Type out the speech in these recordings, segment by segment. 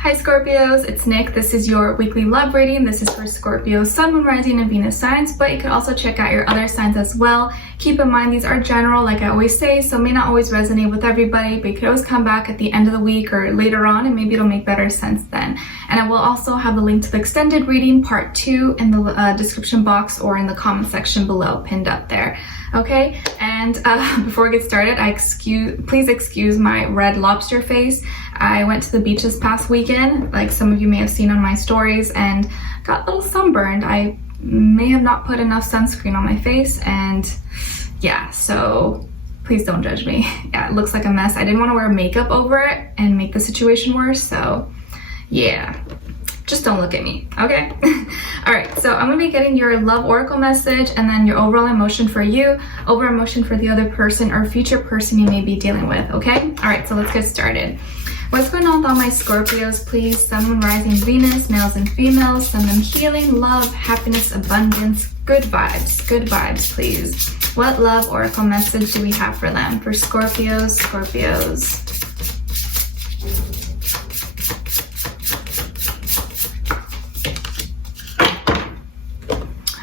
Hi Scorpios, it's Nick. This is your weekly love reading. This is for Scorpio, Sun, Moon, Rising, and Venus signs, but you can also check out your other signs as well. Keep in mind these are general, like I always say, so may not always resonate with everybody, but you can always come back at the end of the week or later on and maybe it'll make better sense then. And I will also have the link to the extended reading part 2 in the description box or in the comment section below, pinned up there. Okay, and before we get started, please excuse my red lobster face. I went to the beach this past weekend, like some of you may have seen on my stories, and got a little sunburned. I may have not put enough sunscreen on my face, and yeah, so please don't judge me. Yeah, it looks like a mess. I didn't want to wear makeup over it and make the situation worse, so yeah. Just don't look at me, okay? All right, so I'm gonna be getting your love oracle message and then your overall emotion for you, overall emotion for the other person or future person you may be dealing with, okay? All right, so let's get started. What's going on with all my Scorpios, please? Sun, Moon, Rising, Venus, males and females. Send them healing, love, happiness, abundance, good vibes, please. What love oracle message do we have for them? For Scorpios.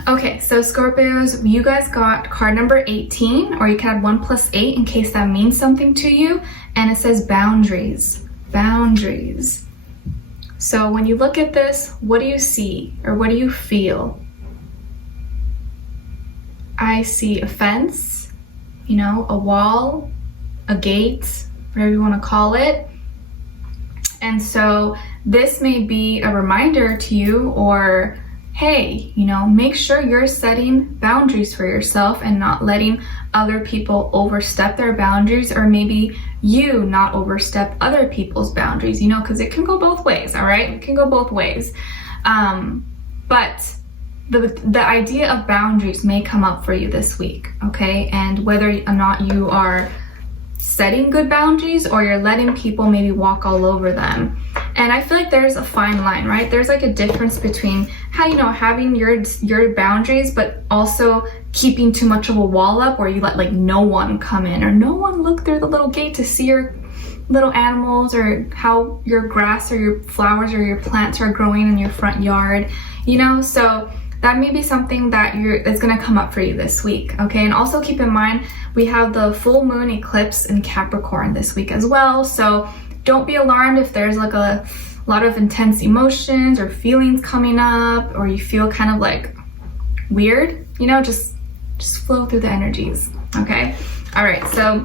Okay, so Scorpios, you guys got card number 18, or you can add 1 + 8 in case that means something to you. And it says boundaries. So when you look at this, what do you see or what do you feel? I see a fence, you know, a wall, a gate, whatever you want to call it. And so this may be a reminder to you, or hey, you know, make sure you're setting boundaries for yourself and not letting other people overstep their boundaries, or maybe you not overstep other people's boundaries, you know, because it can go both ways, all right? It can go both ways. But the idea of boundaries may come up for you this week, okay? And whether or not you are setting good boundaries or you're letting people maybe walk all over them. And I feel like there's a fine line, right? There's like a difference between how, you know, having your boundaries, but also keeping too much of a wall up where you let like no one come in or no one look through the little gate to see your little animals or how your grass or your flowers or your plants are growing in your front yard, you know? So that may be something that that's gonna come up for you this week, okay? And also keep in mind, we have the full moon eclipse in Capricorn this week as well. So don't be alarmed if there's like a lot of intense emotions or feelings coming up, or you feel kind of like weird, you know, just flow through the energies, okay? All right, so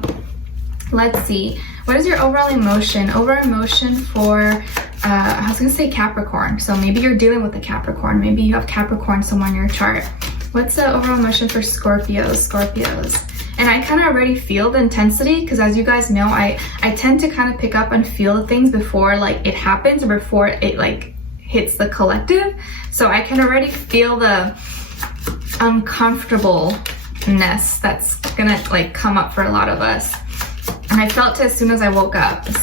let's see. What is your overall emotion? Overall emotion for, I was gonna say Capricorn. So maybe you're dealing with a Capricorn. Maybe you have Capricorn somewhere in your chart. What's the overall emotion for Scorpios? And I kind of already feel the intensity, because as you guys know, I tend to kind of pick up and feel the things before like it happens or before it like hits the collective. So I can already feel the uncomfortableness that's gonna like come up for a lot of us. And I felt it as soon as I woke up. It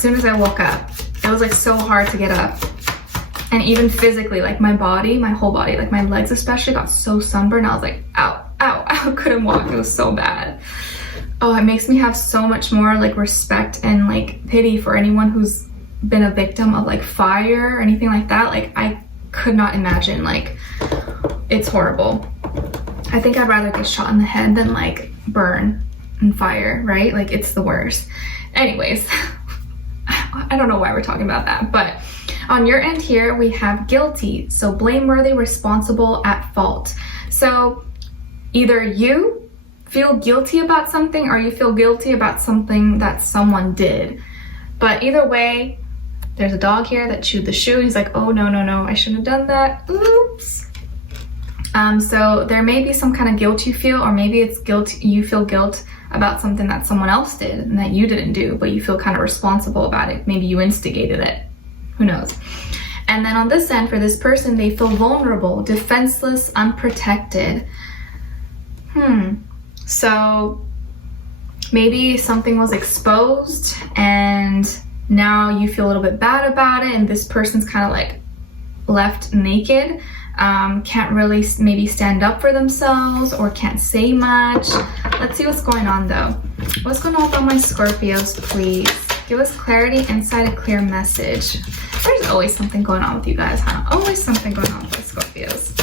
was like so hard to get up. And even physically, like my whole body, like my legs especially got so sunburned. I was like, ow, couldn't walk. It was so bad. Oh, it makes me have so much more like respect and like pity for anyone who's been a victim of like fire or anything like that. Like I could not imagine, like it's horrible. I think I'd rather get shot in the head than like burn in fire, right? Like it's the worst. Anyways, I don't know why we're talking about that, but on your end here, we have guilty. So blameworthy, responsible, at fault. So either you feel guilty about something or you feel guilty about something that someone did. But either way, there's a dog here that chewed the shoe. He's like, oh, no, I shouldn't have done that. Oops. So there may be some kind of guilt you feel, or maybe it's guilt, you feel guilt about something that someone else did and that you didn't do, but you feel kind of responsible about it. Maybe you instigated it. Who knows? And then on this end, for this person, they feel vulnerable, defenseless, unprotected. So maybe something was exposed and now you feel a little bit bad about it, and this person's kind of like left naked, can't really maybe stand up for themselves or can't say much. Let's see what's going on though. What's going on with all my Scorpios, please? Give us clarity, insight, a clear message. There's always something going on with you guys, huh? Always something going on with the Scorpios.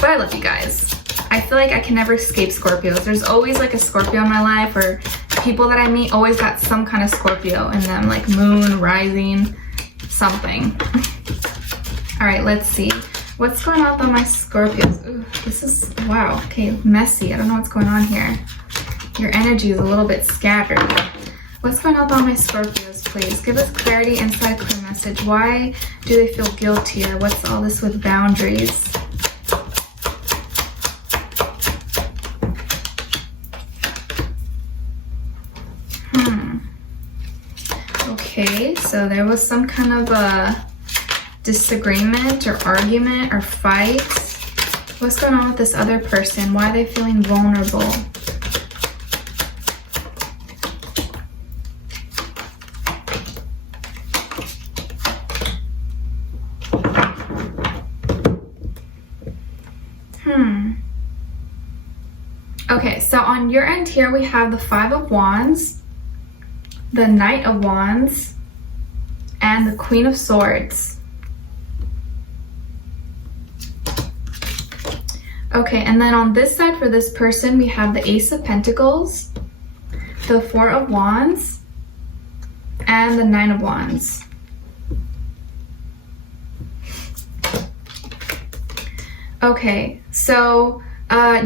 But I love you guys. I feel like I can never escape Scorpios. There's always like a Scorpio in my life, or people that I meet always got some kind of Scorpio in them, like moon, rising, something. All right, let's see. What's going on with my Scorpios? Ooh, this is, wow, okay, messy. I don't know what's going on here. Your energy is a little bit scattered. What's going on with all my Scorpios, please? Give us clarity, insight, clear message. Why do they feel guilty, or what's all this with boundaries? Okay, so there was some kind of a disagreement or argument or fight. What's going on with this other person? Why are they feeling vulnerable? Okay, so on your end here we have the Five of Wands, the Knight of Wands, and the Queen of Swords. Okay, and then on this side for this person we have the Ace of Pentacles, the Four of Wands, and the Nine of Wands. Okay, so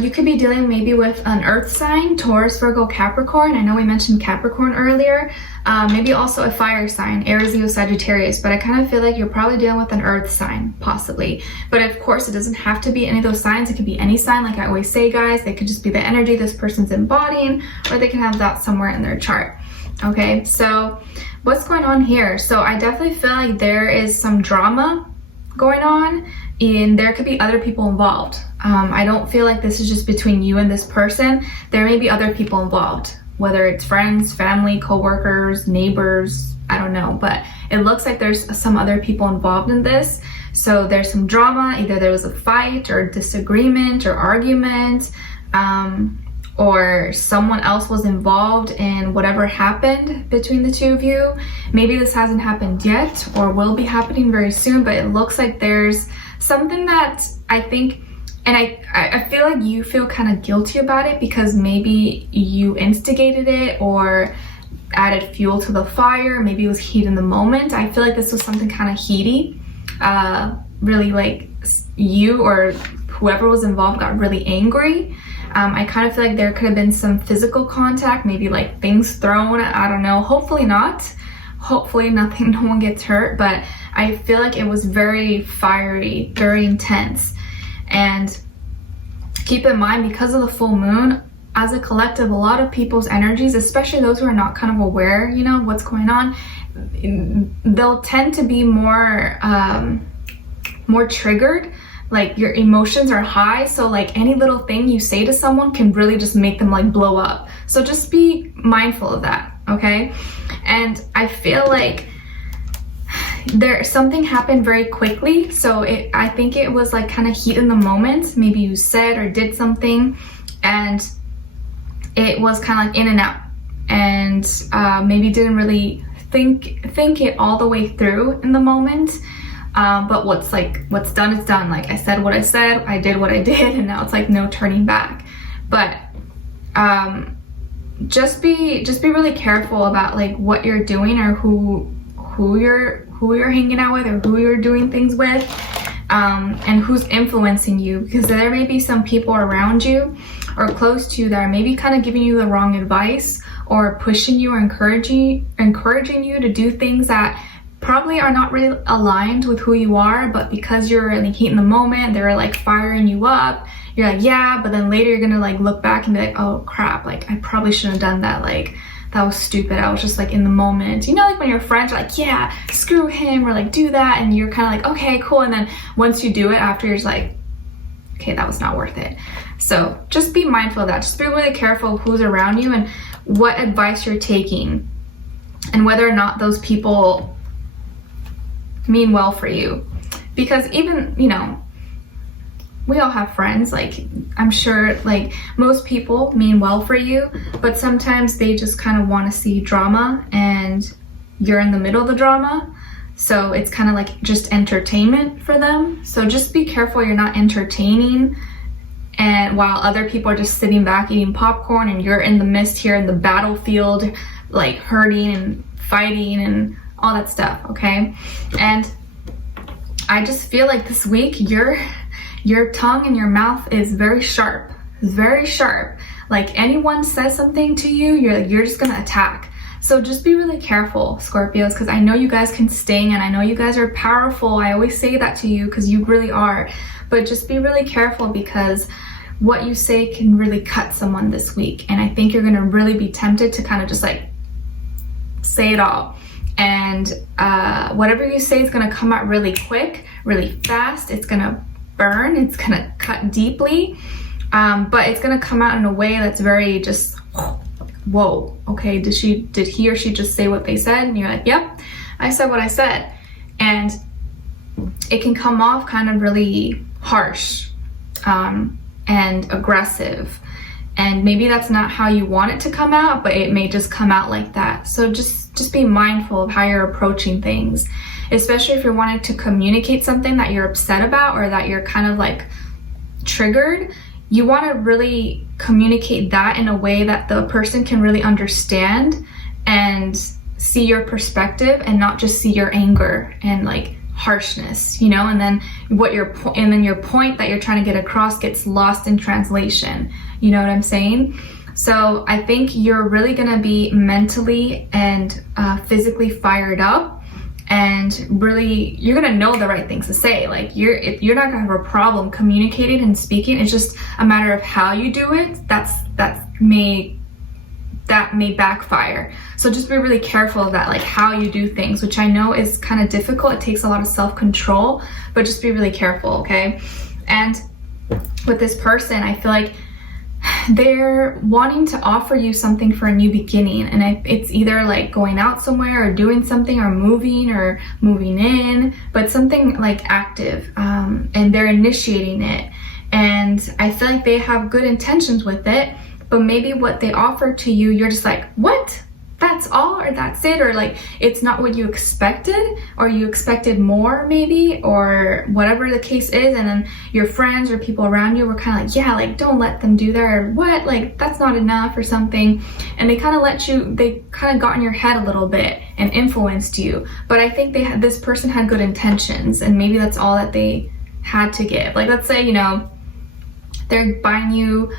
you could be dealing maybe with an earth sign, Taurus, Virgo, Capricorn. I know we mentioned Capricorn earlier. Maybe also a fire sign, Aries, Leo, Sagittarius. But I kind of feel like you're probably dealing with an earth sign, possibly. But of course, it doesn't have to be any of those signs. It could be any sign, like I always say, guys. They could just be the energy this person's embodying, or they can have that somewhere in their chart. Okay, so what's going on here? So I definitely feel like there is some drama going on, and there could be other people involved. I don't feel like this is just between you and this person. There may be other people involved, whether it's friends, family, co-workers, neighbors, I don't know, but it looks like there's some other people involved in this. So there's some drama. Either there was a fight or disagreement or argument, or someone else was involved in whatever happened between the two of you. Maybe this hasn't happened yet or will be happening very soon, but it looks like there's something that I think, and I feel like you feel kind of guilty about it because maybe you instigated it or added fuel to the fire. Maybe it was heat in the moment. I feel like this was something kind of heaty. Really, like, you or whoever was involved got really angry. I kind of feel like there could have been some physical contact, maybe like things thrown. I don't know. Hopefully not. Hopefully nothing, no one gets hurt, but I feel like it was very fiery, very intense. And keep in mind, because of the full moon, as a collective, a lot of people's energies, especially those who are not kind of aware, you know, what's going on, they'll tend to be more triggered. Like, your emotions are high, so like any little thing you say to someone can really just make them like blow up. So just be mindful of that, okay? And I feel like something happened very quickly, so I think it was like kind of heat in the moment. Maybe you said or did something and it was kind of like in and out, and maybe didn't really think it all the way through in the moment. But what's done is done. Like, I said what I said, I did what I did, and now it's like no turning back. But just be really careful about like what you're doing, or who you're hanging out with, or who you're doing things with, and who's influencing you, because there may be some people around you or close to you that are maybe kind of giving you the wrong advice, or pushing you or encouraging you to do things that probably are not really aligned with who you are, but because you're in the heat in the moment, they're like firing you up. You're like, yeah, but then later you're gonna like look back and be like, oh crap, like I probably shouldn't have done that. Like, that was stupid. I was just like in the moment. You know, like when your friends are like, yeah, screw him, or like do that, and you're kind of like, okay, cool. And then once you do it after, you're just like, okay, that was not worth it. So just be mindful of that. Just be really careful of who's around you and what advice you're taking, and whether or not those people mean well for you. Because even, you know, we all have friends, like I'm sure like most people mean well for you, but sometimes they just kind of want to see drama and you're in the middle of the drama. So it's kind of like just entertainment for them. So just be careful you're not entertaining, and while other people are just sitting back eating popcorn and you're in the midst here in the battlefield, like hurting and fighting and all that stuff, okay? And I just feel like this week your tongue and your mouth is very sharp. It's very sharp. Like anyone says something to you, you're just gonna attack. So just be really careful, Scorpios, because I know you guys can sting and I know you guys are powerful. I always say that to you because you really are. But just be really careful, because what you say can really cut someone this week. And I think you're gonna really be tempted to kind of just like say it all. And whatever you say is gonna come out really quick, really fast. It's gonna burn, it's gonna cut deeply. But it's gonna come out in a way that's very just, whoa, okay, did he or she just say what they said? And you're like, yep, I said what I said. And it can come off kind of really harsh and aggressive. And maybe that's not how you want it to come out, but it may just come out like that. So just be mindful of how you're approaching things, especially if you're wanting to communicate something that you're upset about or that you're kind of like triggered. You want to really communicate that in a way that the person can really understand and see your perspective and not just see your anger and like harshness, you know, and then your point that you're trying to get across gets lost in translation. You know what I'm saying? So I think you're really going to be mentally and physically fired up. And really, you're gonna know the right things to say. Like you're not gonna have a problem communicating and speaking. It's just a matter of how you do it. That may backfire. So just be really careful of that, like how you do things, which I know is kind of difficult. It takes a lot of self-control, but just be really careful, okay? And with this person, I feel like they're wanting to offer you something for a new beginning, and it's either like going out somewhere or doing something or moving in, but something like active, and they're initiating it. And I feel like they have good intentions with it, but maybe what they offer to you, you're just like, what? That's all, or that's it, or like it's not what you expected, or you expected more maybe, or whatever the case is. And then your friends or people around you were kind of like, yeah, like don't let them do that, or what, like that's not enough or something. And they kind of got in your head a little bit and influenced you. But I think this person had good intentions, and maybe that's all that they had to give. Like let's say, you know, they're buying you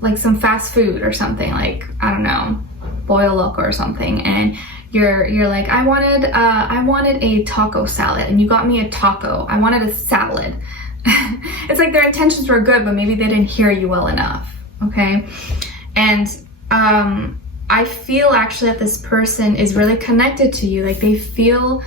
like some fast food or something, like I don't know, Boil Loco or something, and you're like, I wanted a taco salad, and you got me a taco. I wanted a salad. It's like their intentions were good, but maybe they didn't hear you well enough, okay? And I feel actually that this person is really connected to you. Like they feel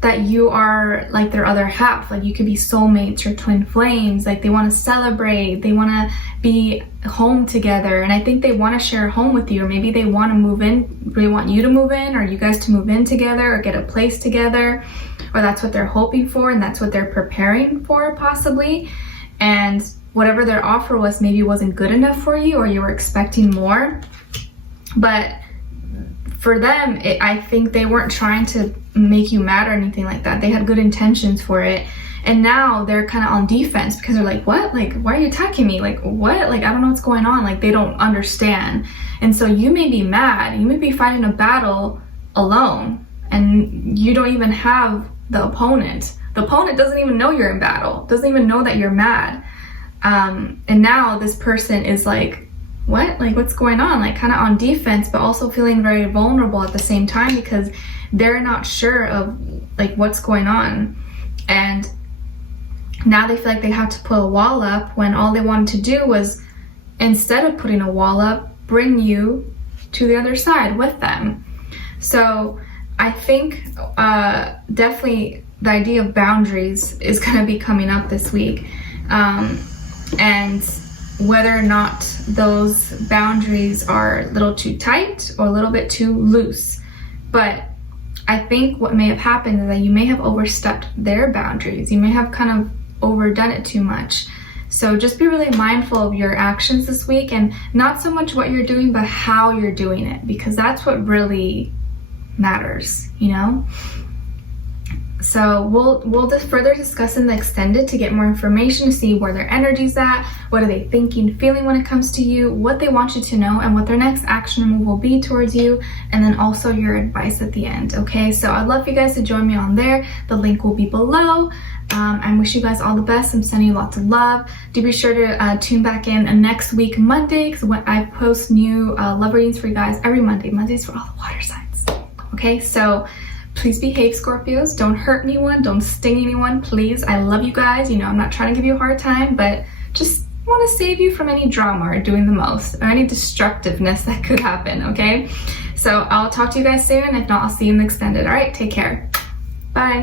that you are like their other half. Like you could be soulmates or twin flames. Like they want to celebrate, they want to be home together, and I think they want to share a home with you, or maybe they want to move in, they want you to move in, or you guys to move in together or get a place together, or that's what they're hoping for and that's what they're preparing for possibly. And whatever their offer was maybe wasn't good enough for you, or you were expecting more. But for them, I think they weren't trying to make you mad or anything like that. They had good intentions for it. And now they're kind of on defense because they're like, what? Like, why are you attacking me? Like, what? Like, I don't know what's going on. Like, they don't understand. And so you may be mad. You may be fighting a battle alone, and you don't even have the opponent. The opponent doesn't even know you're in battle, doesn't even know that you're mad. And now this person is like, what? Like, what's going on? Like, kind of on defense, but also feeling very vulnerable at the same time because they're not sure of like what's going on. And now they feel like they have to put a wall up when all they wanted to do was, instead of putting a wall up, bring you to the other side with them. So I think definitely the idea of boundaries is going to be coming up this week. And whether or not those boundaries are a little too tight or a little bit too loose. But I think what may have happened is that you may have overstepped their boundaries. You may have kind of overdone it too much. So just be really mindful of your actions this week, and not so much what you're doing, but how you're doing it, because that's what really matters, you know? So we'll further discuss in the extended to get more information, to see where their energy's at, what are they thinking, feeling when it comes to you, what they want you to know, and what their next action move will be towards you, and then also your advice at the end, okay? So I'd love for you guys to join me on there. The link will be below. I wish you guys all the best. I'm sending you lots of love. Do be sure to tune back in next week, Monday, because when I post new love readings for you guys every Monday. Mondays for all the water signs, okay? So please behave, Scorpios. Don't hurt anyone. Don't sting anyone, please. I love you guys. You know, I'm not trying to give you a hard time, but just want to save you from any drama or doing the most or any destructiveness that could happen, okay? So I'll talk to you guys soon. If not, I'll see you in the extended. All right, take care. Bye.